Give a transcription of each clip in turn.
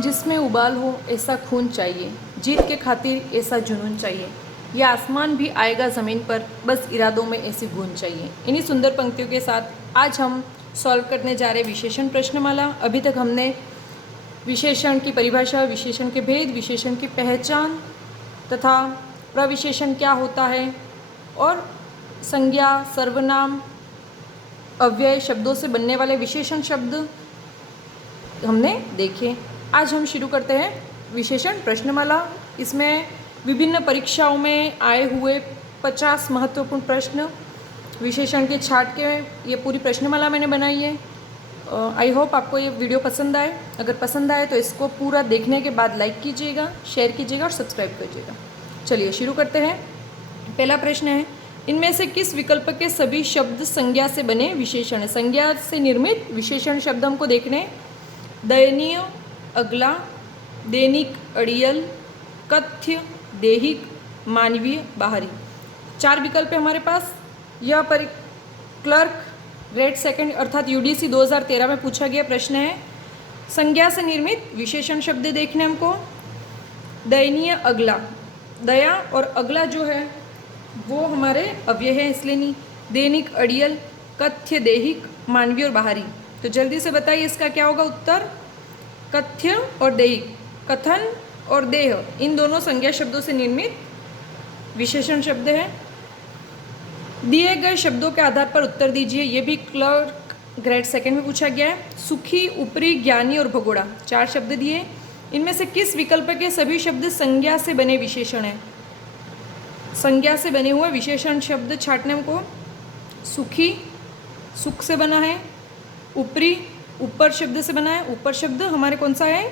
जिसमें उबाल हो ऐसा खून चाहिए, जीत के खातिर ऐसा जुनून चाहिए, ये आसमान भी आएगा ज़मीन पर, बस इरादों में ऐसी गूंज चाहिए। इन्हीं सुंदर पंक्तियों के साथ आज हम सॉल्व करने जा रहे विशेषण प्रश्नमाला। अभी तक हमने विशेषण की परिभाषा, विशेषण के भेद, विशेषण की पहचान तथा प्रविशेषण क्या होता है और संज्ञा, सर्वनाम, अव्यय शब्दों से बनने वाले विशेषण शब्द हमने देखे। आज हम शुरू करते हैं विशेषण प्रश्नमाला। इसमें विभिन्न परीक्षाओं में आए हुए 50 महत्वपूर्ण प्रश्न विशेषण के छाट के ये पूरी प्रश्नमाला मैंने बनाई है। आई होप आपको ये वीडियो पसंद आए। अगर पसंद आए तो इसको पूरा देखने के बाद लाइक कीजिएगा, शेयर कीजिएगा और सब्सक्राइब कीजिएगा। चलिए शुरू करते हैं। पहला प्रश्न है, इनमें से किस विकल्प के सभी शब्द संज्ञा से बने विशेषण है? संज्ञा से निर्मित विशेषण शब्द हमको देखने, दयनीय, अगला, दैनिक, अड़ियल, कथ्य, देहिक, मानवीय, बाहरी। 4 विकल्प है हमारे पास। यह क्लर्क ग्रेड सेकंड अर्थात यूडीसी 2013 में पूछा गया प्रश्न है। संज्ञा से निर्मित विशेषण शब्द देखने हमको, दयनीय, अगला। दया और अगला जो है वो हमारे अव्यय है, इसलिए नहीं। दैनिक, अड़ियल, कथ्य, देहिक, मानवीय और बाहरी। तो जल्दी से बताइए इसका क्या होगा उत्तर। कथ्य और देहिक, कथन और देह, इन दोनों संज्ञा शब्दों से निर्मित विशेषण शब्द है। दिए गए शब्दों के आधार पर उत्तर दीजिए। ये भी क्लर्क ग्रेड सेकंड में पूछा गया है। सुखी, ऊपरी, ज्ञानी और भगोड़ा, 4 शब्द दिए। इनमें से किस विकल्प के सभी शब्द संज्ञा से बने विशेषण हैं? संज्ञा से बने हुए विशेषण शब्द छाटने हमको। सुखी, सुख से बना है। ऊपरी, ऊपर शब्द से बना है। ऊपर शब्द हमारे कौन सा है?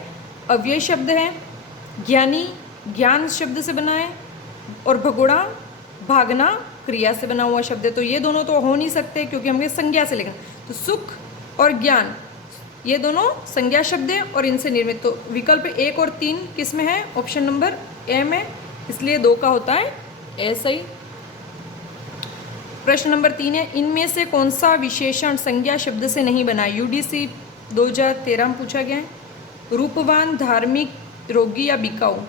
अव्यय शब्द है। ज्ञानी, ज्ञान शब्द से बना है। और भगोड़ा, भागना, क्रिया से बना हुआ शब्द है। तो ये दोनों तो हो नहीं सकते क्योंकि हमें संज्ञा से लिखना। तो सुख और ज्ञान ये दोनों संज्ञा शब्द है और इनसे निर्मित। तो विकल्प 1 और 3 किस में है? ऑप्शन नंबर ए में, इसलिए 2 का होता है ए सही। प्रश्न नंबर 3 है, इनमें से कौन सा विशेषण संज्ञा शब्द से नहीं बना? यूडीसी 2013 में पूछा गया है। रूपवान, धार्मिक, रोगी या बिकाऊ,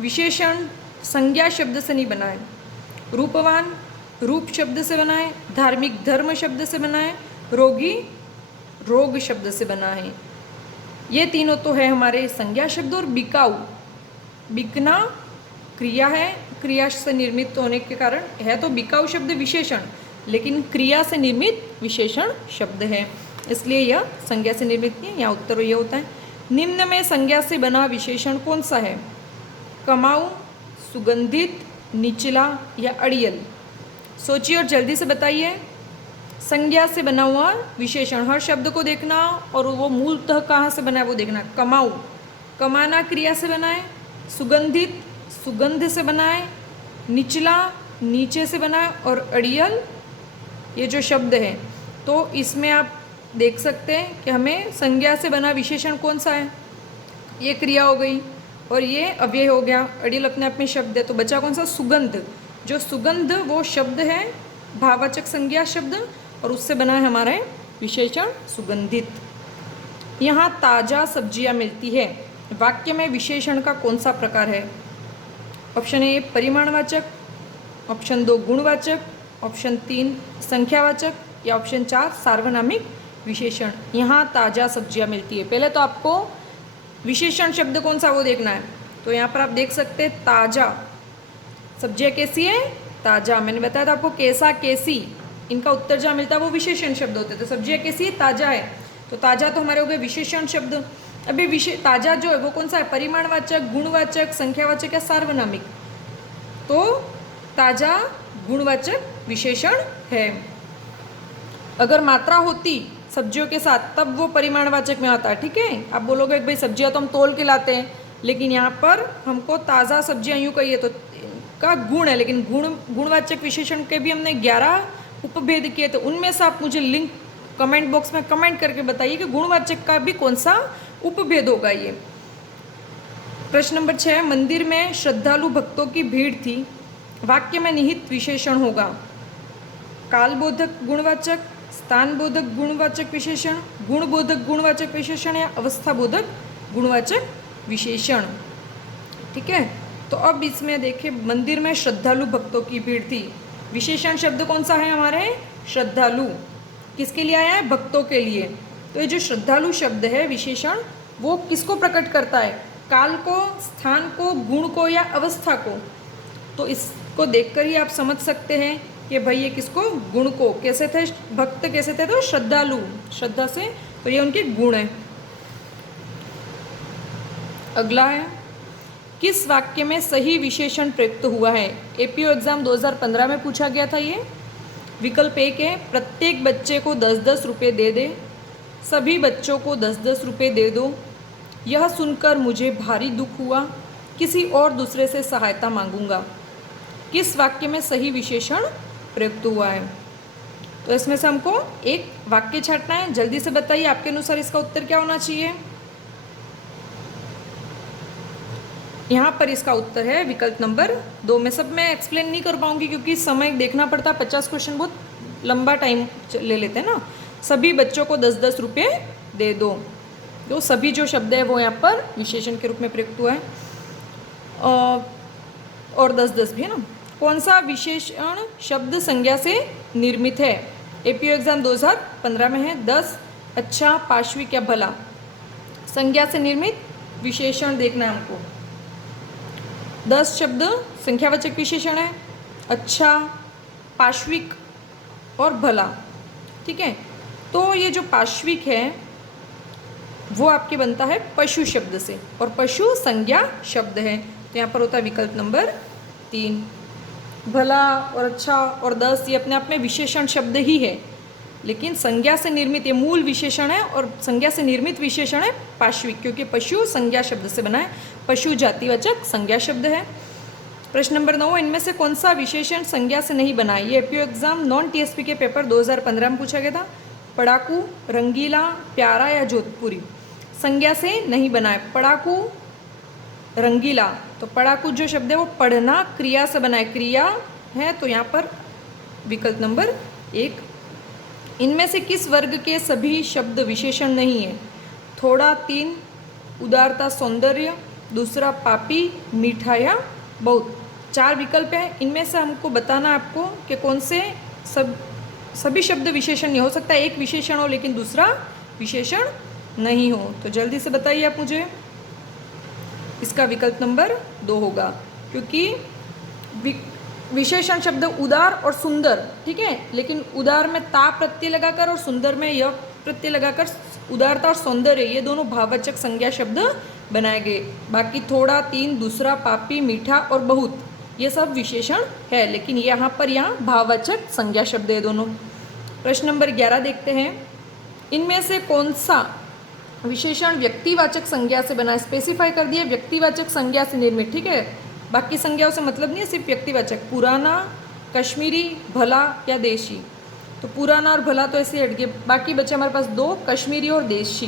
विशेषण संज्ञा शब्द से नहीं बना है। रूपवान रूप शब्द से बना है। धार्मिक धर्म शब्द से बना है। रोगी रोग शब्द से बना है। ये तीनों तो है हमारे संज्ञा शब्द। और बिकाऊ, बिकना क्रिया है, क्रिया से निर्मित होने के कारण है तो बिकाऊ शब्द विशेषण, लेकिन क्रिया से निर्मित विशेषण शब्द है, इसलिए यह संज्ञा से निर्मित नहीं है। यहाँ उत्तर यह होता है। निम्न में संज्ञा से बना विशेषण कौन सा है? कमाऊ, सुगंधित, निचला या अड़ियल। सोचिए और जल्दी से बताइए। संज्ञा से बना हुआ विशेषण, हर शब्द को देखना और वो मूलतः कहाँ से बना है वो देखना। कमाऊ, कमाना क्रिया से बना है। सुगंधित, सुगंध से बना है। निचला, नीचे से बना है। और अड़ियल ये जो शब्द है, तो इसमें आप देख सकते हैं कि हमें संज्ञा से बना विशेषण कौन सा है? ये क्रिया हो गई और ये अव्यय हो गया। अड़ियल अपने आप में शब्द है, तो बचा कौन सा? सुगंध। जो सुगंध वो शब्द है, भाववाचक संज्ञा शब्द, और उससे बना है हमारा विशेषण सुगंधित। यहाँ ताज़ा सब्जियाँ मिलती है, वाक्य में विशेषण का कौन सा प्रकार है? ऑप्शन ए परिमाणवाचक, ऑप्शन 2 गुणवाचक, ऑप्शन 3 संख्यावाचक या ऑप्शन 4 सार्वनामिक विशेषण। यहाँ ताज़ा सब्जियाँ मिलती है, पहले तो आपको विशेषण शब्द कौन सा वो देखना है। तो यहाँ पर आप देख सकते हैं ताज़ा, सब्जियाँ कैसी है? ताज़ा। मैंने बताया था आपको कैसा, कैसी, इनका उत्तर जहाँ मिलता है वो विशेषण शब्द होते हैं। तो सब्जियाँ कैसी है? ताज़ा है। तो ताज़ा तो हमारे हो गए विशेषण शब्द। अभी ताज़ा जो है वो कौन सा है? परिमाणवाचक, गुणवाचक, संख्यावाचक या सार्वनामिक? तो ताज़ा गुणवाचक विशेषण है। अगर मात्रा होती सब्जियों के साथ तब वो परिमाणवाचक में आता है, ठीक है। आप बोलोगे भाई सब्जियां तो हम तोल के लाते हैं, लेकिन यहाँ पर हमको ताज़ा सब्जियां यूँ कहिए तो का गुण है, लेकिन गुणवाचक विशेषण के भी हमने 11 उपभेद किए। तो उनमें से आप मुझे लिंक कमेंट बॉक्स में कमेंट करके बताइए कि गुणवाचक का भी कौन सा उपभेद होगा ये। प्रश्न नंबर 6, मंदिर में श्रद्धालु भक्तों की भीड़ थी, वाक्य में निहित विशेषण होगा? कालबोधक गुणवाचक, स्थानबोधक गुणवाचक विशेषण, गुणबोधक गुणवाचक विशेषण या अवस्थाबोधक गुणवाचक विशेषण। ठीक है, तो अब इसमें देखिए मंदिर में श्रद्धालु भक्तों की भीड़ थी। विशेषण शब्द कौन सा है हमारे? श्रद्धालु। किसके लिए आया है? भक्तों के लिए। तो ये जो श्रद्धालु शब्द है विशेषण, वो किसको प्रकट करता है? काल को, स्थान को, गुण को या अवस्था को। तो इसको देखकर ही आप समझ सकते हैं कि भाई ये किसको? गुण को। कैसे थे भक्त? कैसे थे? तो श्रद्धालु, श्रद्धा से, तो ये उनके गुण है। अगला है, किस वाक्य में सही विशेषण प्रयुक्त हुआ है? एपीओ एग्जाम 2015 में पूछा गया था ये। विकल्प एक है, प्रत्येक बच्चे को 10-10 रुपये दे दे, सभी बच्चों को 10-10 रुपये दे दो, यह सुनकर मुझे भारी दुख हुआ, किसी और दूसरे से सहायता मांगूंगा। किस वाक्य में सही विशेषण प्रयुक्त हुआ है? तो इसमें से हमको एक वाक्य छांटना है। जल्दी से बताइए, आपके अनुसार इसका उत्तर क्या होना चाहिए? यहाँ पर इसका उत्तर है विकल्प नंबर 2 में। सब मैं एक्सप्लेन नहीं कर पाऊंगी क्योंकि समय देखना पड़ता, 50 क्वेश्चन बहुत लंबा टाइम ले लेते हैं ना। सभी बच्चों को 10-10 रुपये दे दो। तो सभी जो शब्द है वो यहाँ पर विशेषण के रूप में प्रयुक्त हुआ है, और 10-10 भी है ना। कौन सा विशेषण शब्द संज्ञा से निर्मित है? एपीओ एग्जाम 2015 में है। 10, अच्छा, पार्श्विक या भला। संज्ञा से निर्मित विशेषण देखना है हमको। 10 शब्द संख्यावाचक विशेषण है, अच्छा, पार्श्विक और भला। ठीक है, तो ये जो पार्श्विक है वो आपके बनता है पशु शब्द से, और पशु संज्ञा शब्द है, तो यहाँ पर होता है विकल्प नंबर 3। भला और अच्छा और 10 ये अपने आप में विशेषण शब्द ही है, लेकिन संज्ञा से निर्मित ये मूल विशेषण है, और संज्ञा से निर्मित विशेषण है पार्श्विक, क्योंकि पशु संज्ञा शब्द से बना है। पशु जातिवाचक संज्ञा शब्द है। प्रश्न नंबर 9, इनमें से कौन सा विशेषण संज्ञा से नहीं बना? ये एपीओ एग्जाम नॉन टीएसपी के पेपर 2015 में पूछा गया था। पढ़ाकू, रंगीला, प्यारा या जोधपुरी। संज्ञा से नहीं बना है। पढ़ाकू, रंगीला, तो पढ़ाकू जो शब्द है वो पढ़ना क्रिया से बना है, क्रिया है, तो यहाँ पर विकल्प नंबर 1। इनमें से किस वर्ग के सभी शब्द विशेषण नहीं है? थोड़ा, 3, उदारता, सौंदर्य, दूसरा पापी, मीठा या बहुत। 4 विकल्प हैं, इनमें से हमको बताना आपको कि कौन से सभी शब्द विशेषण नहीं हो सकता। एक विशेषण हो लेकिन दूसरा विशेषण नहीं हो। तो जल्दी से बताइए आप मुझे। इसका विकल्प नंबर 2 होगा, क्योंकि विशेषण शब्द उदार और सुंदर, ठीक है, लेकिन उदार में ता प्रत्यय लगाकर और सुंदर में य प्रत्यय लगाकर उदारता और सौंदर्य ये दोनों भाववाचक संज्ञा शब्द बनाए गए। बाकी थोड़ा, 3, दूसरा, पापी, मीठा और बहुत ये सब विशेषण है, लेकिन यहाँ पर भाववाचक संज्ञा शब्द है दोनों। प्रश्न नंबर 11 देखते हैं, इनमें से कौन सा विशेषण व्यक्तिवाचक संज्ञा से बना? स्पेसिफाई कर दिया व्यक्तिवाचक संज्ञा से निर्मित, ठीक है, बाकी संज्ञाओं से मतलब नहीं है, सिर्फ व्यक्तिवाचक। पुराना, कश्मीरी, भला या देशी। तो पुराना और भला तो ऐसे हट गए, बाकी बचे हमारे पास 2, कश्मीरी और देशी।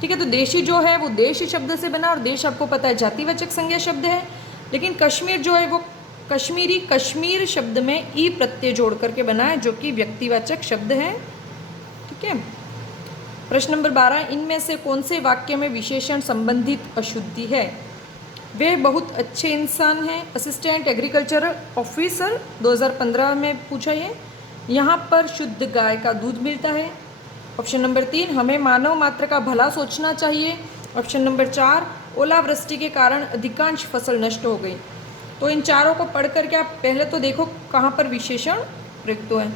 ठीक है, तो देशी जो है वो देश शब्द से बना, और देश आपको पता है जातिवाचक संज्ञा शब्द है, लेकिन कश्मीर जो है वो कश्मीरी, कश्मीर शब्द में ई प्रत्यय जोड़ करके बना है, जो कि व्यक्तिवाचक शब्द है। ठीक है, प्रश्न नंबर 12, इनमें से कौन से वाक्य में विशेषण संबंधित अशुद्धि है? वे बहुत अच्छे इंसान हैं। असिस्टेंट एग्रीकल्चर ऑफिसर 2015 में पूछा ये। यहाँ पर शुद्ध गाय का दूध मिलता है। ऑप्शन नंबर 3, हमें मानव मात्र का भला सोचना चाहिए। ऑप्शन नंबर 4, ओलावृष्टि के कारण अधिकांश फसल नष्ट हो गई। तो इन चारों को पढ़ करके आप पहले तो देखो कहाँ पर विशेषण प्रयुक्त है,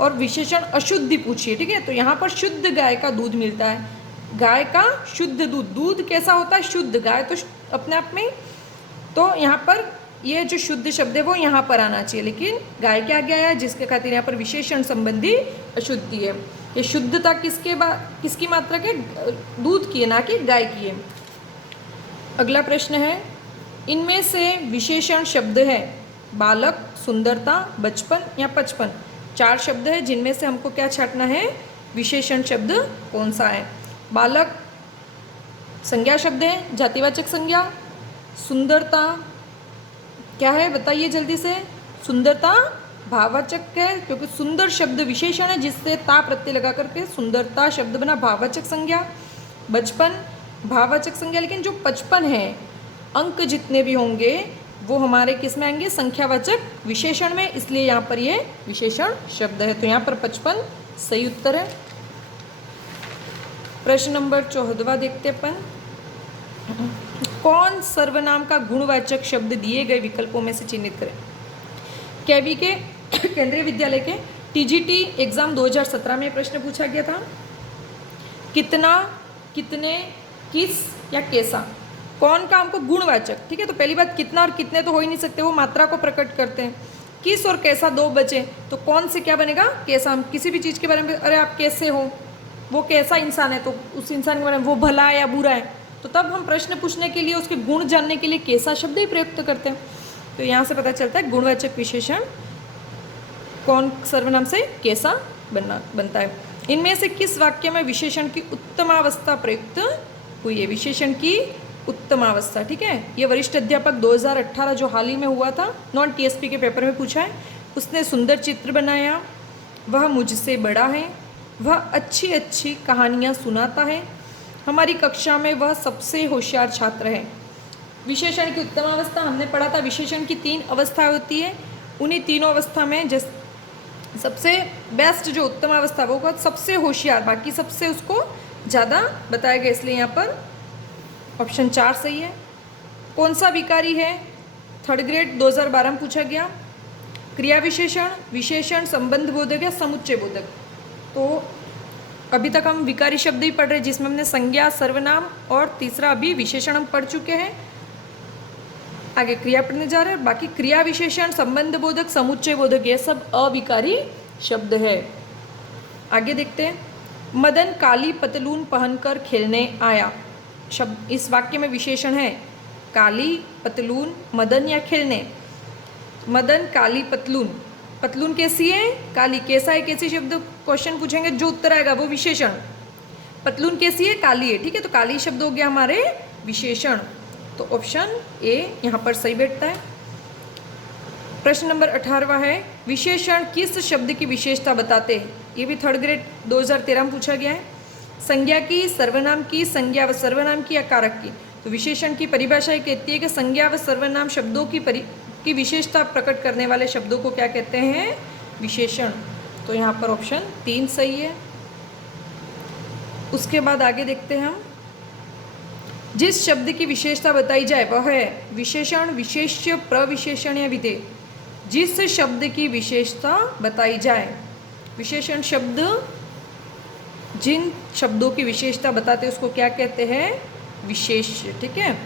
और विशेषण अशुद्धि पूछिए। ठीक है, तो यहाँ पर शुद्ध गाय का दूध मिलता है। गाय का शुद्ध दूध, दूध कैसा होता है? शुद्ध। गाय तो अपने आप में, तो यहाँ पर ये जो शुद्ध शब्द है वो यहाँ पर आना चाहिए, लेकिन गाय के आगे आया, जिसके खातिर यहाँ पर विशेषण संबंधी अशुद्धि है। ये शुद्धता किसकी मात्रा के? दूध की है, ना कि गाय की है। अगला प्रश्न है, इनमें से विशेषण शब्द है बालक, सुंदरता, बचपन या 55। 4 शब्द है जिनमें से हमको क्या छांटना है? विशेषण शब्द कौन सा है? बालक संज्ञा शब्द है, जातिवाचक संज्ञा। सुंदरता क्या है बताइए जल्दी से? सुंदरता भाववाचक है, क्योंकि सुंदर शब्द विशेषण है जिससे ता प्रत्यय लगा करके सुंदरता शब्द बना, भाववाचक संज्ञा। बचपन भाववाचक संज्ञा, लेकिन जो 55 है अंक जितने भी होंगे वो हमारे किस में आएंगे, संख्यावाचक विशेषण में, इसलिए यहाँ पर ये विशेषण शब्द है। तो यहाँ पर 55 सही उत्तर है। प्रश्न नंबर 14 देखते अपन। कौन सर्वनाम का गुणवाचक शब्द दिए गए विकल्पों में से चिन्हित करें। केवी के केंद्रीय विद्यालय के टीजीटी एग्जाम 2017 में प्रश्न पूछा गया था। कितना, कितने, किस या कैसा, कौन का हमको गुणवाचक, ठीक है। तो पहली बात, कितना और कितने तो हो ही नहीं सकते, वो मात्रा को प्रकट करते हैं। किस और कैसा दो बचे, तो कौन से क्या बनेगा, कैसा। हम किसी भी चीज़ के बारे में, अरे आप कैसे हो, वो कैसा इंसान है, तो उस इंसान के बारे में वो भला है या बुरा है, तो तब हम प्रश्न पूछने के लिए, उसके गुण जानने के लिए कैसा शब्द ही प्रयुक्त करते हैं। तो यहाँ से पता चलता है गुणवाचक विशेषण कौन सर्वनाम से कैसा बनता है। इनमें से किस वाक्य में विशेषण की उत्तमावस्था प्रयुक्त हुई है। विशेषण की उत्तमावस्था, ठीक है। ये वरिष्ठ अध्यापक 2018 जो हाल ही में हुआ था, नॉन टीएसपी के पेपर में पूछा है। उसने सुंदर चित्र बनाया, वह मुझसे बड़ा है, वह अच्छी अच्छी कहानियाँ सुनाता है, हमारी कक्षा में वह सबसे होशियार छात्र है। विशेषण की उत्तम अवस्था हमने पढ़ा था। विशेषण की 3 अवस्थाएं होती है, उन्हीं तीनों अवस्था में सबसे बेस्ट जो उत्तम अवस्था वो सबसे होशियार, बाकी सबसे उसको ज़्यादा बताया गया, इसलिए यहाँ पर ऑप्शन 4 सही है। कौन सा विकारी है, 3rd ग्रेड 2012 में पूछा गया। क्रिया विशेषण, विशेषण, संबंध बोधक या समुच्चय बोधक। तो अभी तक हम विकारी शब्द ही पढ़ रहे हैं, जिसमें हमने संज्ञा, सर्वनाम और तीसरा अभी विशेषण हम पढ़ चुके हैं। आगे क्रिया पढ़ने जा रहे हैं। बाकी क्रिया विशेषण, संबंध बोधक, समुच्चय बोधक ये सब अविकारी शब्द है। आगे देखते हैं। मदन काली पतलून पहनकर खेलने आया। शब्द इस वाक्य में विशेषण है काली, पतलून, मदन या खेलने। मदन काली पतलून, पतलून कैसी है, काली, कैसा है, कैसी शब्द क्वेश्चन पूछेंगे, जो उत्तर आएगा वो विशेषण। पतलून कैसी है, काली है, ठीक है। तो काली शब्द हो गया हमारे विशेषण। तो ऑप्शन ए यहाँ पर सही बैठता है। प्रश्न नंबर 18वां है, विशेषण किस शब्द की विशेषता बताते हैं। ये भी 3rd ग्रेड 2013 में पूछा गया है। संज्ञा की, सर्वनाम की, संज्ञा व सर्वनाम की या कारक की। तो विशेषण की परिभाषा ये कहती है कि संज्ञा व सर्वनाम शब्दों की विशेषता प्रकट करने वाले शब्दों को क्या कहते हैं, विशेषण। तो यहाँ पर ऑप्शन 3 सही है। उसके बाद आगे देखते हैं हम। जिस शब्द की विशेषता बताई जाए वह है विशेषण, विशेष्य, प्रविशेषण या विधेय। जिस शब्द की विशेषता बताई जाए, विशेषण शब्द जिन शब्दों की विशेषता बताते हैं उसको क्या कहते हैं, विशेष्य, ठीक है।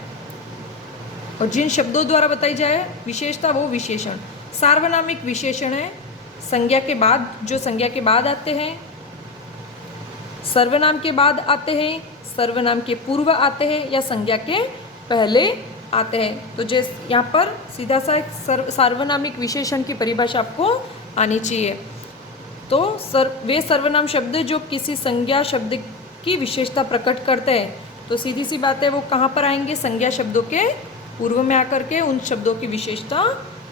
और जिन शब्दों द्वारा बताई जाए विशेषता वो विशेषण। सार्वनामिक विशेषण है संज्ञा के बाद, जो संज्ञा के बाद आते हैं, सर्वनाम के बाद आते हैं, सर्वनाम के पूर्व आते हैं या संज्ञा के पहले आते हैं। तो जैसे यहाँ पर सीधा सा सार्वनामिक विशेषण की परिभाषा आपको आनी चाहिए। तो वे सर्वनाम शब्द जो किसी संज्ञा शब्द की विशेषता प्रकट करते हैं। तो सीधी सी बात है, वो कहाँ पर आएंगे, संज्ञा शब्दों के पूर्व में आकर के उन शब्दों की विशेषता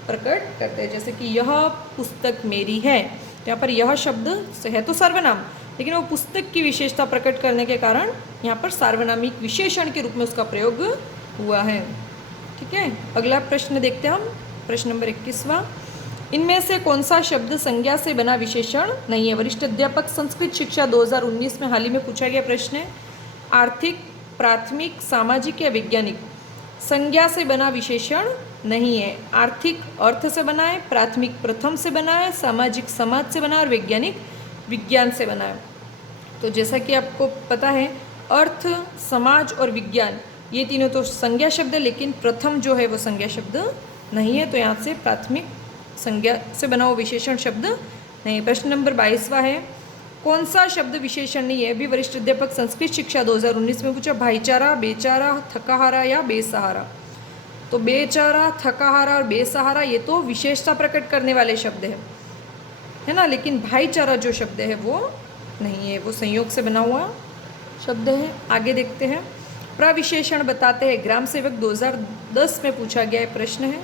प्रकट करते हैं। जैसे कि यह पुस्तक मेरी है, यहाँ पर यह शब्द से है तो सर्वनाम, लेकिन वो पुस्तक की विशेषता प्रकट करने के कारण यहाँ पर सार्वनामिक विशेषण के रूप में उसका प्रयोग हुआ है, ठीक है। अगला प्रश्न देखते हैं हम, प्रश्न नंबर 21वां। इनमें से कौन सा शब्द संज्ञा से बना विशेषण नहीं है। वरिष्ठ अध्यापक संस्कृत शिक्षा 2019 में हाल ही में पूछा गया प्रश्न है। आर्थिक, प्राथमिक, सामाजिक या वैज्ञानिक। संज्ञा से बना विशेषण नहीं है। आर्थिक अर्थ से बना है, प्राथमिक प्रथम से बना है, सामाजिक समाज से बना है और वैज्ञानिक विज्ञान से बना है। तो जैसा कि आपको पता है, अर्थ, समाज और विज्ञान ये तीनों तो संज्ञा शब्द है, लेकिन प्रथम जो है वो संज्ञा शब्द नहीं है। तो यहाँ से प्राथमिक संज्ञा से बना हुआ विशेषण शब्द नहीं। प्रश्न नंबर 22वां है, कौन सा शब्द विशेषण नहीं है। भी वरिष्ठ अध्यापक संस्कृत शिक्षा 2019 में पूछा। भाईचारा, बेचारा, थकाहारा या बेसहारा। तो बेचारा, थकाहारा और बेसहारा ये तो विशेषता प्रकट करने वाले शब्द है ना, लेकिन भाईचारा जो शब्द है वो नहीं है, वो संयोग से बना हुआ शब्द है। आगे देखते हैं। प्रविशेषण बताते हैं। ग्राम सेवक 2010 में पूछा गया प्रश्न है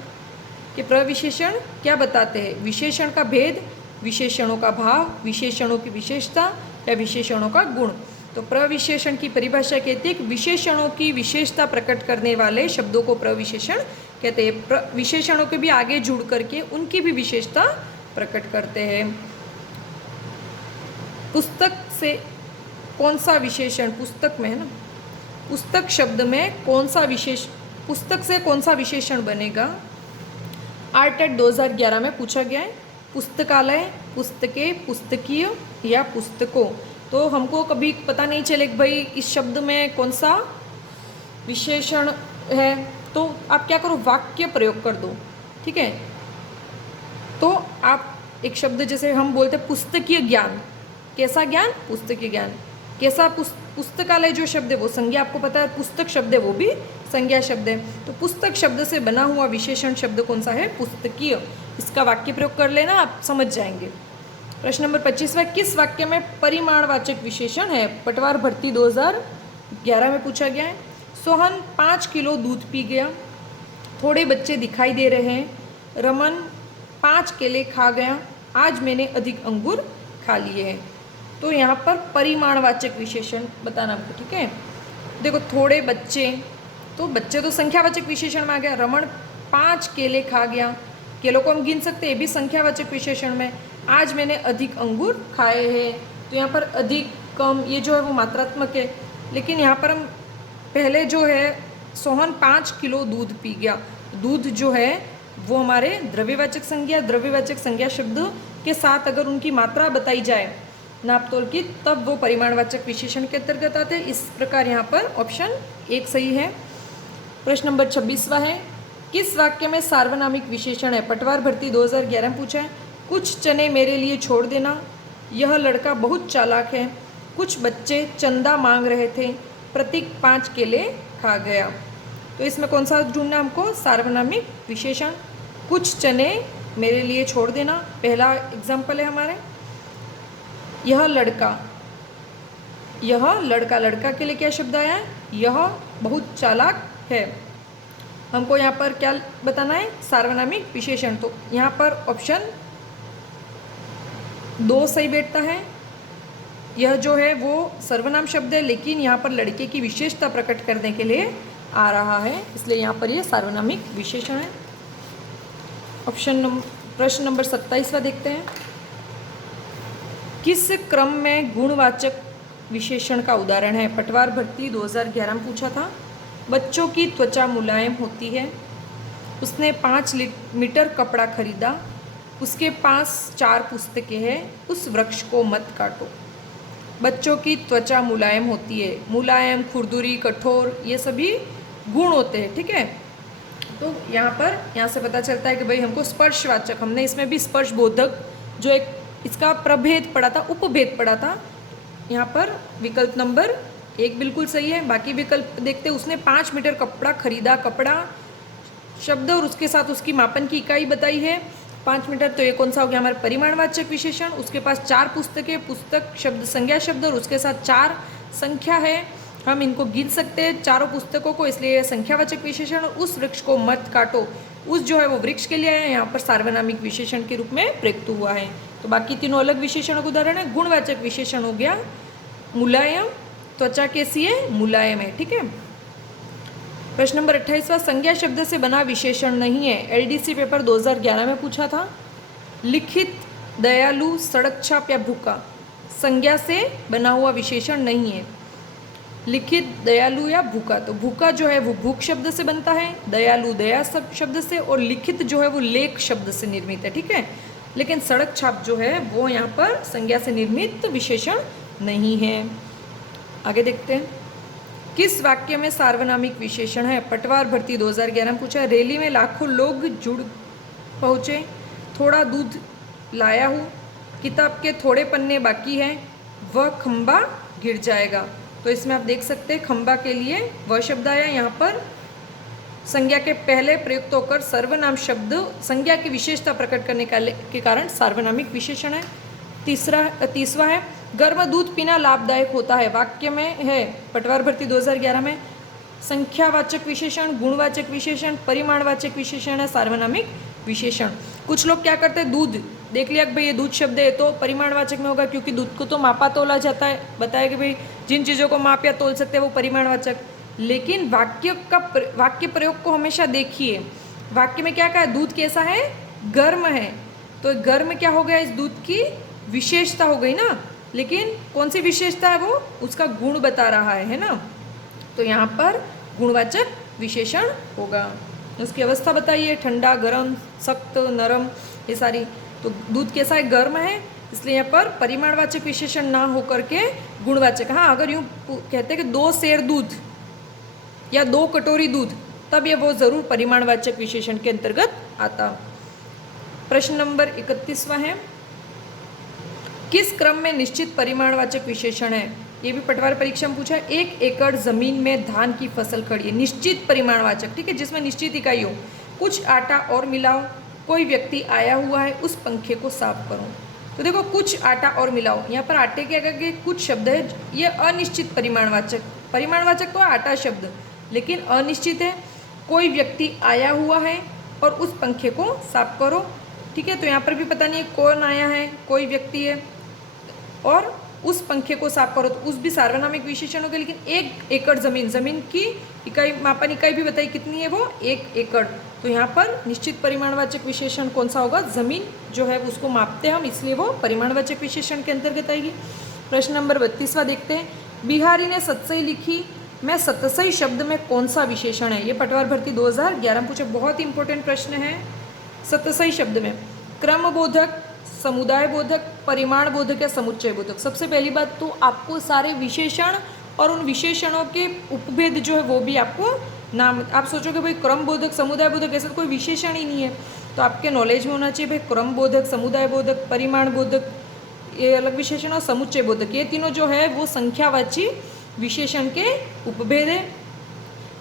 कि प्रविशेषण क्या बताते हैं। विशेषण का भेद, विशेषणों का भाव, विशेषणों की विशेषता या विशेषणों का गुण। तो प्रविशेषण की परिभाषा कहती है कि विशेषणों की विशेषता प्रकट करने वाले शब्दों को प्रविशेषण कहते हैं। विशेषणों के भी आगे जुड़ करके उनकी भी विशेषता प्रकट करते हैं। पुस्तक से कौन सा विशेषण, पुस्तक में है ना, पुस्तक शब्द में कौन सा विशेष, पुस्तक से कौन सा विशेषण बनेगा? आर्टेट 2011 में पूछा गया है। पुस्तकालय, पुस्तकें, पुस्तकीय या पुस्तकों। तो हमको कभी पता नहीं चले कि भाई इस शब्द में कौन सा विशेषण है, तो आप क्या करो, वाक्य प्रयोग कर दो, ठीक है। तो आप एक शब्द जैसे हम बोलते हैं पुस्तकीय ज्ञान, कैसा ज्ञान? पुस्तकीय ज्ञान। कैसा? पुस्तकालय जो शब्द है वो संज्ञा, आपको पता है, पुस्तक शब्द है वो भी संज्ञा शब्द है। तो पुस्तक शब्द से बना हुआ विशेषण शब्द कौन सा है? पुस्तकीय। इसका वाक्य प्रयोग कर लेना, आप समझ जाएंगे। प्रश्न नंबर 25वां, किस वाक्य में परिमाणवाचक विशेषण है? पटवार भर्ती 2011 में पूछा गया है। सोहन 5 किलो दूध पी गया। थोड़े बच्चे दिखाई दे रहे हैं। रमन 5 केले खा गया। आज मैंने अधिक अंगूर खा लिए हैं। तो यहाँ पर परिमाणवाचक विशेषण बताना आपको, ठीक है। देखो, थोड़े बच्चे, तो बच्चे तो संख्यावाचक विशेषण में आ गया। रमन 5 केले खा गया, केलों को हम गिन सकते हैं, ये भी संख्यावाचक विशेषण में। आज मैंने अधिक अंगूर खाए हैं, तो यहाँ पर अधिक, कम, ये जो है वो मात्रात्मक है। लेकिन यहाँ पर हम पहले जो है सोहन 5 किलो दूध पी गया, दूध जो है वो हमारे द्रव्यवाचक संज्ञा, द्रव्यवाचक संज्ञा शब्द के साथ अगर उनकी मात्रा बताई जाए नाप तोल की, तब वो परिमाणवाचक विशेषण के अंतर्गत आते हैं। इस प्रकार यहाँ पर ऑप्शन 1 सही है। प्रश्न नंबर 26वां है, किस वाक्य में सार्वनामिक विशेषण है? पटवार भर्ती 2011 में पूछा है। कुछ चने मेरे लिए छोड़ देना। यह लड़का बहुत चालाक है। कुछ बच्चे चंदा मांग रहे थे। प्रतीक 5 केले खा गया। तो इसमें कौन सा ढूंढना हमको? सार्वनामिक विशेषण। कुछ चने मेरे लिए छोड़ देना, पहला एग्जाम्पल है हमारे। यह लड़का, यह लड़का, लड़का के लिए क्या शब्द आया है? यह बहुत चालाक है। हमको यहाँ पर क्या बताना है? सार्वनामिक विशेषण। तो यहाँ पर ऑप्शन 2 सही बैठता है। यह जो है वो सर्वनाम शब्द है, लेकिन यहाँ पर लड़के की विशेषता प्रकट करने के लिए आ रहा है, इसलिए यहाँ पर ये सार्वनामिक विशेषण है। प्रश्न नंबर 27वां देखते हैं। किस क्रम में गुणवाचक विशेषण का उदाहरण है? पटवार भर्ती 2011 में पूछा था। बच्चों की त्वचा मुलायम होती है। उसने 5 मीटर कपड़ा खरीदा। उसके पास 4 पुस्तकें हैं। उस वृक्ष को मत काटो। बच्चों की त्वचा मुलायम होती है। मुलायम, खुरदुरी, कठोर, ये सभी गुण होते हैं, ठीक है। तो यहाँ से पता चलता है कि भाई हमको स्पर्शवाचक, हमने इसमें भी स्पर्श बोधक जो एक इसका प्रभेद पढ़ा था, उपभेद पढ़ा था। यहाँ पर विकल्प नंबर 1 बिल्कुल सही है। बाकी विकल्प देखते हैं। उसने 5 मीटर कपड़ा खरीदा। कपड़ा शब्द और उसके साथ उसकी मापन की इकाई बताई है 5 मीटर, तो ये कौन सा हो गया? हमारा परिमाणवाचक विशेषण। उसके पास 4 पुस्तकें, पुस्तक शब्द संज्ञा शब्द और उसके साथ 4 संख्या है, हम इनको गिन सकते हैं चारों पुस्तकों को, इसलिए संख्यावाचक विशेषण। उस वृक्ष को मत काटो, उस जो है वो वृक्ष के लिए है, यहाँ पर सार्वनामिक विशेषण के रूप में प्रयुक्त हुआ है। तो बाकी तीनों अलग विशेषणों का उदाहरण है। गुणवाचक विशेषण हो गया मुलायम, त्वचा कैसी है? मुलायम है, ठीक है। प्रश्न नंबर 28वां, संज्ञा शब्द से बना विशेषण नहीं है। एलडीसी पेपर 2011 में पूछा था। लिखित, दयालु, सड़क छाप या भूखा संज्ञा से बना हुआ विशेषण नहीं है। लिखित, दयालु या भूखा, तो भूखा जो है वो भूख शब्द से बनता है, दयालु दया शब्द से, और लिखित जो है वो लेख शब्द से निर्मित है, ठीक है। लेकिन सड़क छाप जो है वो यहाँ पर संज्ञा से निर्मित विशेषण नहीं है। आगे देखते हैं। किस वाक्य में सार्वनामिक विशेषण है? पटवार भर्ती 2011 में पूछा। रैली में लाखों लोग जुड़ पहुँचे। थोड़ा दूध लाया हूँ। किताब के थोड़े पन्ने बाकी हैं। वह खंबा गिर जाएगा। तो इसमें आप देख सकते हैं खंबा के लिए वह शब्द आया। यहाँ पर संज्ञा के पहले प्रयुक्त होकर सर्वनाम शब्द संज्ञा की विशेषता प्रकट करने के कारण सार्वनामिक विशेषण है। तीसरा है गर्म दूध पीना लाभदायक होता है। वाक्य में है पटवार भर्ती 2011 में संख्यावाचक विशेषण, गुणवाचक विशेषण, परिमाणवाचक विशेषण है, सार्वनामिक विशेषण। कुछ लोग क्या करते हैं, दूध देख लिया कि भाई ये दूध शब्द है तो परिमाणवाचक में होगा, क्योंकि दूध को तो मापा तोला जाता है, बताया कि भाई जिन चीज़ों को माप या तोल सकते हैं वो परिमाणवाचक। लेकिन वाक्य प्रयोग को हमेशा देखिए, वाक्य में क्या कहा है, दूध कैसा है, गर्म है, तो गर्म क्या हो गया, इस दूध की विशेषता हो गई ना। लेकिन कौन सी विशेषता है, वो उसका गुण बता रहा है ना, तो यहाँ पर गुणवाचक विशेषण होगा। उसकी अवस्था बताइए, ठंडा, गर्म, सख्त, नरम, ये सारी। तो दूध कैसा है, गर्म है, इसलिए यहाँ पर परिमाणवाचक विशेषण ना होकर के गुणवाचक। हाँ, अगर यूँ कहते हैं कि 2 सेर दूध या 2 कटोरी दूध, तब ये वो ज़रूर परिमाणवाचक विशेषण के अंतर्गत आता। प्रश्न नंबर 31वां है, किस क्रम में निश्चित परिमाणवाचक विशेषण है। ये भी पटवार परीक्षा में पूछा है। 1 एकड़ जमीन में धान की फसल खड़ी है, निश्चित परिमाणवाचक, ठीक है, जिसमें निश्चित इकाई हो। कुछ आटा और मिलाओ, कोई व्यक्ति आया हुआ है, उस पंखे को साफ करो। तो देखो, कुछ आटा और मिलाओ, यहाँ पर आटे के आगे कुछ शब्द है, ये अनिश्चित परिमाणवाचक, परिमाणवाचक तो आटा शब्द, लेकिन अनिश्चित है। कोई व्यक्ति आया हुआ है और उस पंखे को साफ करो, ठीक है, तो यहाँ पर भी पता नहीं है कौन आया है, कोई व्यक्ति है, और उस पंखे को साफ करो, तो उस भी सार्वनामिक विशेषण हो गया। लेकिन 1 एकड़ जमीन, जमीन की इकाई, मापन इकाई भी बताई कितनी है, वो 1 एकड़। तो यहाँ पर निश्चित परिमाणवाचक विशेषण कौन सा होगा, जमीन जो है उसको मापते हैं हम, इसलिए वो परिमाणवाचक विशेषण के अंतर्गत आएगी। प्रश्न नंबर 32वां देखते हैं, बिहारी ने सतसई लिखी, मैं सतसई शब्द में कौन सा विशेषण है। ये पटवार भर्ती 2011 में पूछे, बहुत इंपॉर्टेंट प्रश्न है। सतसई शब्द में क्रमबोधक, समुदाय बोधक, परिमाण बोधक या समुच्चय बोधक। सबसे पहली बात तो आपको सारे विशेषण और उन विशेषणों के उपभेद जो है वो भी आपको नाम, आप सोचोगे भाई क्रम बोधक, समुदाय बोधक, ऐसा कोई विशेषण ही नहीं है, तो आपके नॉलेज में होना चाहिए भाई क्रम बोधक, समुदाय बोधक, परिमाण बोधक ये अलग विशेषण, और समुच्चय बोधक ये तीनों जो है वो संख्यावाची विशेषण के उपभेद है।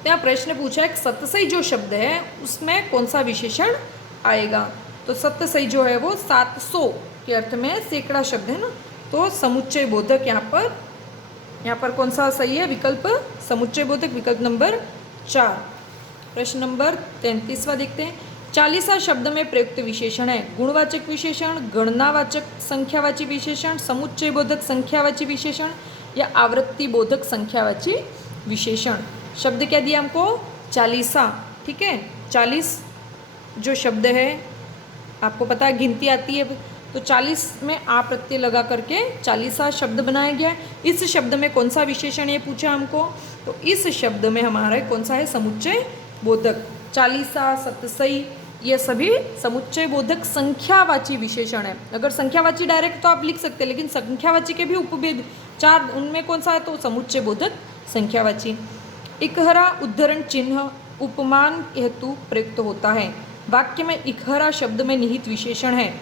यहाँ प्रश्न पूछा है सतसई जो शब्द है उसमें कौन सा विशेषण आएगा। तो सतसई जो है वो 700 के अर्थ में सैकड़ा शब्द है ना, तो समुच्चय बोधक यहाँ पर कौन सा सही है विकल्प, समुच्चय बोधक, विकल्प नंबर 4। प्रश्न नंबर 33वां देखते हैं, 40वां शब्द में प्रयुक्त विशेषण है गुणवाचक विशेषण, गणनावाचक संख्यावाची विशेषण, समुच्चय बोधक संख्यावाची विशेषण या आवृत्ति बोधक संख्यावाची विशेषण। शब्द क्या दिया हमको, 40, ठीक है, 40 जो शब्द है आपको पता है गिनती आती है, तो 40 में आ प्रत्यय लगा करके 40वां शब्द बनाया गया। इस शब्द में कौन सा विशेषण ये पूछा हमको, तो इस शब्द में हमारा कौन सा है, समुच्चय बोधक। 40, सतसई ये सभी समुच्चय बोधक संख्यावाची विशेषण है। अगर संख्यावाची डायरेक्ट तो आप लिख सकते हैं, लेकिन संख्यावाची के भी उपभेद 4, उनमें कौन सा है, तो समुच्चय बोधक संख्यावाची। इकहरा उद्धरण चिन्ह उपमान हेतु प्रयुक्त होता है। वाक्य में इकहरा शब्द में निहित विशेषण है।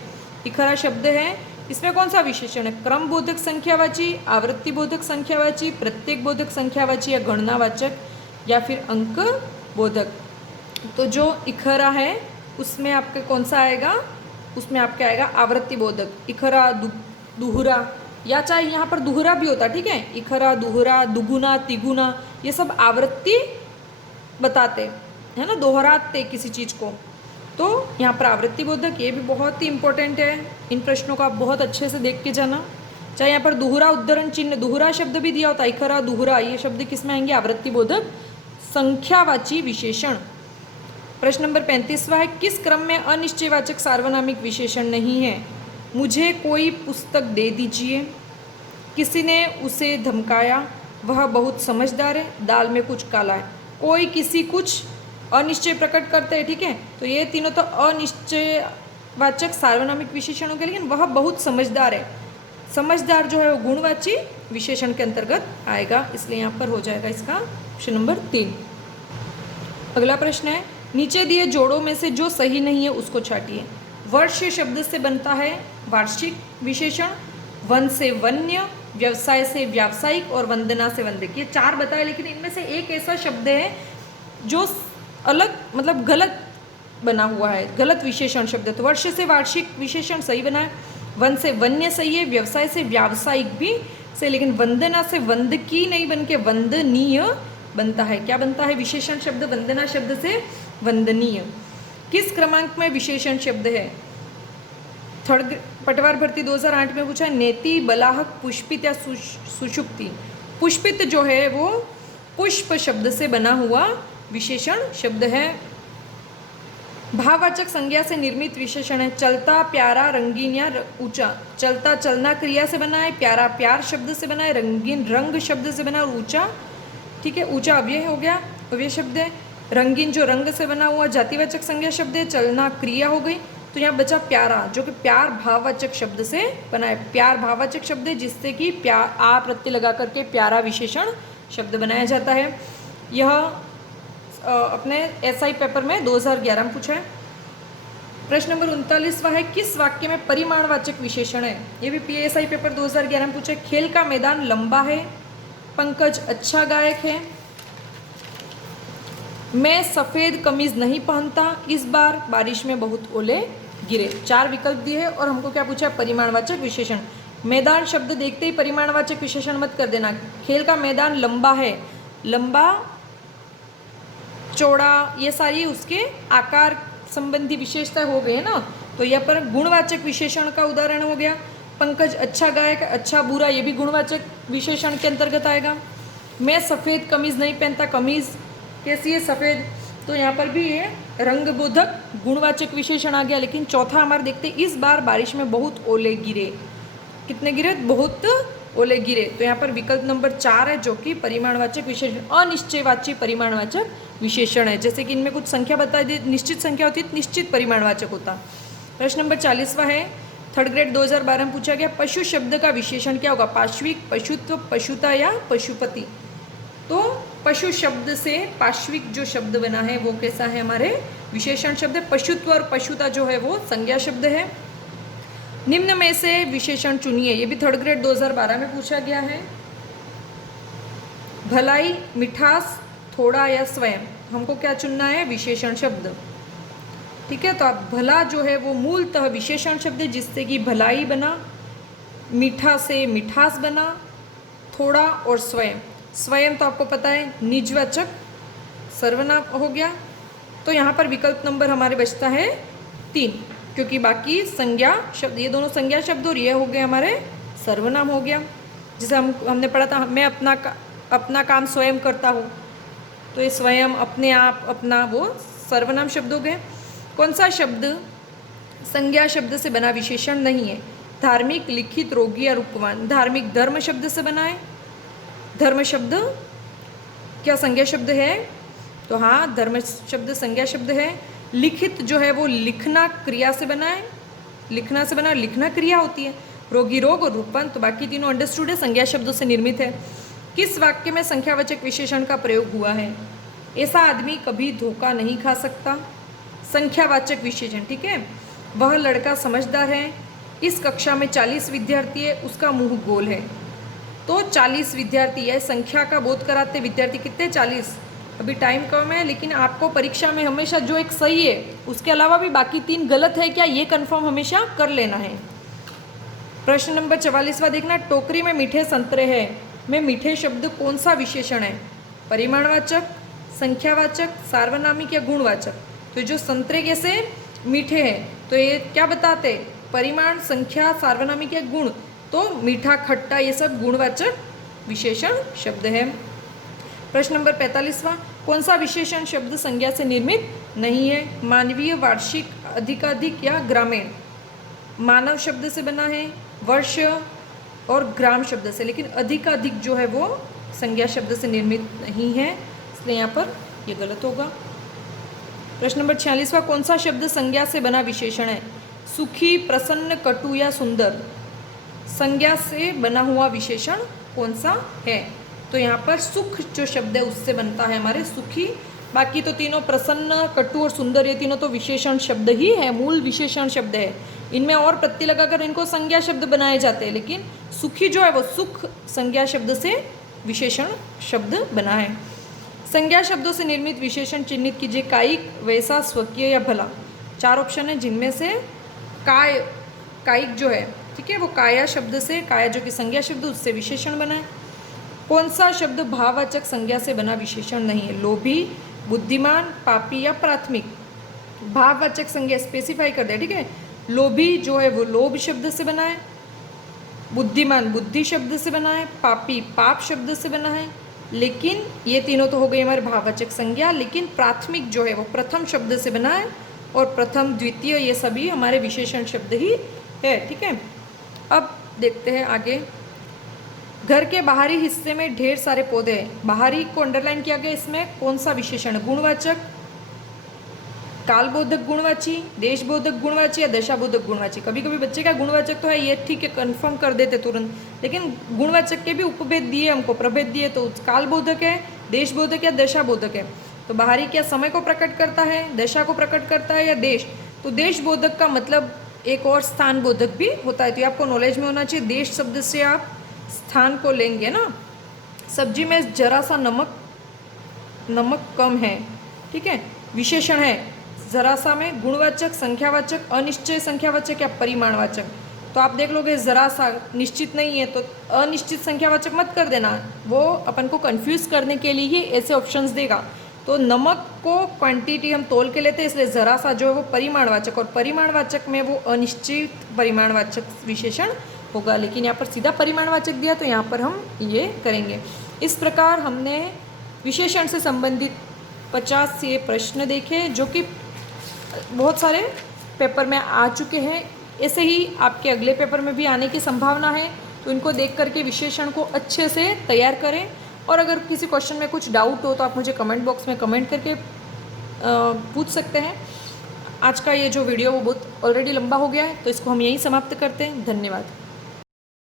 इकहरा शब्द है, इसमें कौन सा विशेषण है, क्रम बोधक संख्यावाची, आवृत्ति बोधक संख्यावाची, प्रत्येक बोधक संख्यावाची या गणनावाचक या फिर अंक बोधक। तो जो इकहरा है उसमें आपके कौन सा आएगा, उसमें आपके आएगा आवृत्ति बोधक, इकहरा, दुहरा, या चाहे यहाँ पर दुहरा भी होता, ठीक है, इकहरा, दुहरा, दुगुना, तिगुना, ये सब आवृत्ति बताते है ना, दोहराते किसी चीज़ को, तो यहाँ पर आवृत्ति बोधक ये भी बहुत ही इंपॉर्टेंट है। इन प्रश्नों को आप बहुत अच्छे से देख के जाना। चाहे यहाँ पर दुहरा उद्धरण चिन्ह, दुहरा शब्द भी दिया होता है, इकहरा, दुहरा, ये शब्द किस में आएंगे, आवृत्ति बोधक संख्यावाची विशेषण। प्रश्न नंबर 35वां है, किस क्रम में अनिश्चयवाचक सार्वनामिक विशेषण नहीं है। मुझे कोई पुस्तक दे दीजिए, किसी ने उसे धमकाया, वह बहुत समझदार है, दाल में कुछ काला है। कोई, किसी, कुछ अनिश्चय प्रकट करते हैं, ठीक है, तो ये तीनों तो अनिश्चयवाचक सार्वनामिक विशेषणों के, लेकिन वह बहुत समझदार है, समझदार जो है वो गुणवाची विशेषण के अंतर्गत आएगा, इसलिए यहाँ पर हो जाएगा इसका ऑप्शन नंबर 3। अगला प्रश्न है, नीचे दिए जोड़ों में से जो सही नहीं है उसको छाटिए। वर्ष शब्द से बनता है वार्षिक विशेषण, वन से वन्य, व्यवसाय से व्यावसायिक और वंदना से वंदक। ये 4 बताए, लेकिन इनमें से एक ऐसा शब्द है जो अलग, मतलब गलत बना हुआ है, गलत विशेषण शब्द है। तो वर्ष से वार्षिक विशेषण सही बना है, वन से वन्य सही है, व्यवसाय से व्यावसायिक भी से, लेकिन वंदना से वंदकी नहीं बन के वंदनीय बनता है। क्या बनता है विशेषण शब्द, वंदना शब्द से वंदनीय। किस क्रमांक में विशेषण शब्द है, थर्ड पटवार भर्ती 2008 में पूछा है, नेति, बलाहक, पुष्पित या सुषुप्ति। पुष्पित जो है वो पुष्प शब्द से बना हुआ विशेषण शब्द है। भाववाचक संज्ञा से निर्मित विशेषण है चलता, प्यारा, रंगीन या ऊंचा। चलता चलना क्रिया से बना है, प्यारा प्यार शब्द से बना है, रंगीन रंग शब्द से बना और ऊंचा, ठीक है, ऊंचा अव्यय हो गया, अव्यय शब्द है। रंगीन जो रंग से बना हुआ जातिवाचक संज्ञा शब्द है, चलना क्रिया हो गई। तो यहाँ बचा प्यारा जो कि प्यार भाववाचक शब्द से बना है। प्यार भाववाचक शब्द है जिससे कि प्यार आ प्रत्यय लगा करके प्यारा विशेषण शब्द बनाया जाता है। यह अपने एसआई पेपर में 2011 में पूछा है। प्रश्न नंबर 39वां है, किस वाक्य में परिमाणवाचक विशेषण है? ये भी पीएसआई पेपर 2011 में पूछा है। खेल का मैदान लंबा है, पंकज अच्छा गायक है, मैं सफ़ेद कमीज नहीं पहनता, इस बार बारिश में बहुत ओले गिरे। 4 विकल्प दिए हैं और हमको क्या पूछा है? परिमाणवाचक विशेषण। मैदान शब्द देखते ही परिमाणवाचक विशेषण मत कर देना। खेल का मैदान लंबा है, लंबा चौड़ा ये सारी उसके आकार संबंधी विशेषता हो गई है ना, तो यह पर गुणवाचक विशेषण का उदाहरण हो गया। पंकज अच्छा गायक, अच्छा बुरा ये भी गुणवाचक विशेषण के अंतर्गत आएगा। मैं सफ़ेद कमीज नहीं पहनता, कमीज कैसी है? सफ़ेद, तो यहाँ पर भी ये रंगबोधक गुणवाचक विशेषण आ गया। लेकिन चौथा हमारे देखते इस बार बारिश में बहुत ओले गिरे। कितने गिरे? बहुत ओले गिरे। तो यहाँ पर विकल्प नंबर 4 है जो कि परिमाणवाचक विशेषण, अनिश्चयवाची परिमाणवाचक विशेषण है। जैसे कि इनमें कुछ संख्या बता दी, निश्चित संख्या होती है निश्चित परिमाणवाचक होता। प्रश्न नंबर 40वां है, थर्ड ग्रेड 2012 में पूछा गया, पशु शब्द का विशेषण क्या होगा? पाश्विक, पशुत्व, पशुता या पशुपति। तो पशु शब्द से पाश्विक जो शब्द बना है वो कैसा है? हमारे विशेषण शब्द है। पशुत्व और पशुता जो है वो संज्ञा शब्द है। निम्न में से विशेषण चुनिए, ये भी थर्ड ग्रेड 2012 में पूछा गया है। भलाई, मिठास, थोड़ा या स्वयं। हमको क्या चुनना है? विशेषण शब्द, ठीक है। तो आप भला जो है वो मूलतः विशेषण शब्द है जिससे कि भलाई बना, मीठा से मिठास बना, थोड़ा और स्वयं। स्वयं तो आपको पता है निजवाचक सर्वनाम हो गया। तो यहाँ पर विकल्प नंबर हमारे बचता है 3, क्योंकि बाकी संज्ञा शब्द, ये दोनों संज्ञा शब्द और ये हो गए हमारे सर्वनाम हो गया। जैसे हमने पढ़ा था, मैं अपना काम स्वयं करता हूँ, तो ये स्वयं, अपने आप, अपना, वो सर्वनाम शब्द हो गए। कौन सा शब्द संज्ञा शब्द से बना विशेषण नहीं है? धार्मिक, लिखित, रोगी या रूपवान। धार्मिक धर्म शब्द से बना है। धर्म शब्द क्या संज्ञा शब्द है? तो हाँ, धर्म शब्द संज्ञा शब्द है। लिखित जो है वो लिखना क्रिया से बना है, लिखना से बना, लिखना क्रिया होती है। रोगी रोग और रूपवान, तो बाकी तीनों अंडरस्टूड है, संज्ञा शब्दों से निर्मित है। किस वाक्य में संख्यावाचक विशेषण का प्रयोग हुआ है? ऐसा आदमी कभी धोखा नहीं खा सकता। संख्यावाचक विशेषण, ठीक है। वह लड़का समझदार है। इस कक्षा में 40 विद्यार्थी है, उसका मुंह गोल है। तो 40 विद्यार्थी है, संख्या का बोध कराते विद्यार्थी कितने? 40। अभी टाइम कम है, लेकिन आपको परीक्षा में हमेशा जो एक सही है उसके अलावा भी बाकी 3 गलत है क्या, ये कंफर्म हमेशा कर लेना है। प्रश्न नंबर 44वां देखना, टोकरी में मीठे संतरे हैं, में मीठे शब्द कौन सा विशेषण है? परिमाणवाचक, संख्यावाचक, सार्वनामिक या गुणवाचक। तो जो संतरे कैसे मीठे हैं, तो ये क्या बताते? परिमाण, संख्या, सार्वनामिक या गुण। तो मीठा, खट्टा ये सब गुणवाचक विशेषण शब्द है। प्रश्न नंबर 45वां, कौन सा विशेषण शब्द संज्ञा से निर्मित नहीं है? मानवीय, वार्षिक, अधिकाधिक या ग्रामीण। मानव शब्द से बना है, वर्ष और ग्राम शब्द से, लेकिन अधिकाधिक जो है वो संज्ञा शब्द से निर्मित नहीं है, इसलिए यहाँ पर ये गलत होगा। प्रश्न नंबर 46वां, कौन सा शब्द संज्ञा से बना विशेषण है? सुखी, प्रसन्न, कटु या सुंदर। संज्ञा से बना हुआ विशेषण कौन सा है? तो यहाँ पर सुख जो शब्द है उससे बनता है हमारे सुखी। बाकी तो तीनों प्रसन्न, कटु और सुंदर ये तीनों तो विशेषण शब्द ही है, मूल विशेषण शब्द है। इनमें और प्रत्यय लगाकर इनको संज्ञा शब्द बनाए जाते हैं, लेकिन सुखी जो है वो सुख संज्ञा शब्द से विशेषण शब्द बना है। संज्ञा शब्दों से निर्मित विशेषण चिन्हित कीजिए। कायिक, वैसा, स्वकीय या भला। 4 ऑप्शन है जिनमें से कायिक जो है, ठीक है, वो काया शब्द से, काया जो कि संज्ञा शब्द, उससे विशेषण बना है। कौन सा शब्द भाववाचक संज्ञा से बना विशेषण नहीं है? लोभी, बुद्धिमान, पापी या प्राथमिक। भाववाचक संज्ञा स्पेसिफाई कर दे, ठीक है। लोभी जो है वो लोभ शब्द से बना है, बुद्धिमान बुद्धि शब्द से बना है, पापी पाप शब्द से बना है। लेकिन ये तीनों तो हो गई हमारे भाववाचक संज्ञा, लेकिन प्राथमिक जो है वो प्रथम शब्द से बना है, और प्रथम द्वितीय ये सभी हमारे विशेषण शब्द ही है। ठीक है, अब देखते हैं आगे। घर के बाहरी हिस्से में ढेर सारे पौधे हैं। बाहरी को अंडरलाइन किया गया, इसमें कौन सा विशेषण? गुणवाचक, कालबोधक गुणवाची, देशबोधक गुणवाची या दशाबोधक गुणवाची। कभी कभी बच्चे का गुणवाचक तो है, ये ठीक है कंफर्म कर देते तुरंत, लेकिन गुणवाचक के भी उपभेद दिए हमको, प्रभेद दिए, तो कालबोधक है, देशबोधक या दशाबोधक है। तो बाहरी क्या समय को प्रकट करता है, दशा को प्रकट करता है या देश? तो देशबोधक का मतलब एक और स्थान बोधक भी होता है, तो ये आपको नॉलेज में होना चाहिए। देश शब्द से आप स्थान को लेंगे ना। सब्जी में जरा सा नमक कम है, ठीक है, विशेषण है जरा सा में, गुणवाचक, संख्यावाचक, अनिश्चय संख्यावाचक या परिमाणवाचक। तो आप देख लोगे जरा सा निश्चित नहीं है तो अनिश्चित संख्यावाचक मत कर देना, वो अपन को कंफ्यूज करने के लिए ही ऐसे ऑप्शंस देगा। तो नमक को क्वांटिटी हम तोल के लेते हैं, इसलिए ज़रा सा जो है वो परिमाणवाचक, और परिमाणवाचक में वो अनिश्चित परिमाणवाचक विशेषण होगा। लेकिन यहाँ पर सीधा परिमाणवाचक दिया तो यहाँ पर हम ये करेंगे। इस प्रकार हमने विशेषण से संबंधित 50 से प्रश्न देखे, जो कि बहुत सारे पेपर में आ चुके हैं। ऐसे ही आपके अगले पेपर में भी आने की संभावना है, तो इनको देख करके विशेषण को अच्छे से तैयार करें। और अगर किसी क्वेश्चन में कुछ डाउट हो तो आप मुझे कमेंट बॉक्स में कमेंट करके पूछ सकते हैं। आज का ये जो वीडियो वो बहुत ऑलरेडी लंबा हो गया है, तो इसको हम यहीं समाप्त करते हैं। धन्यवाद।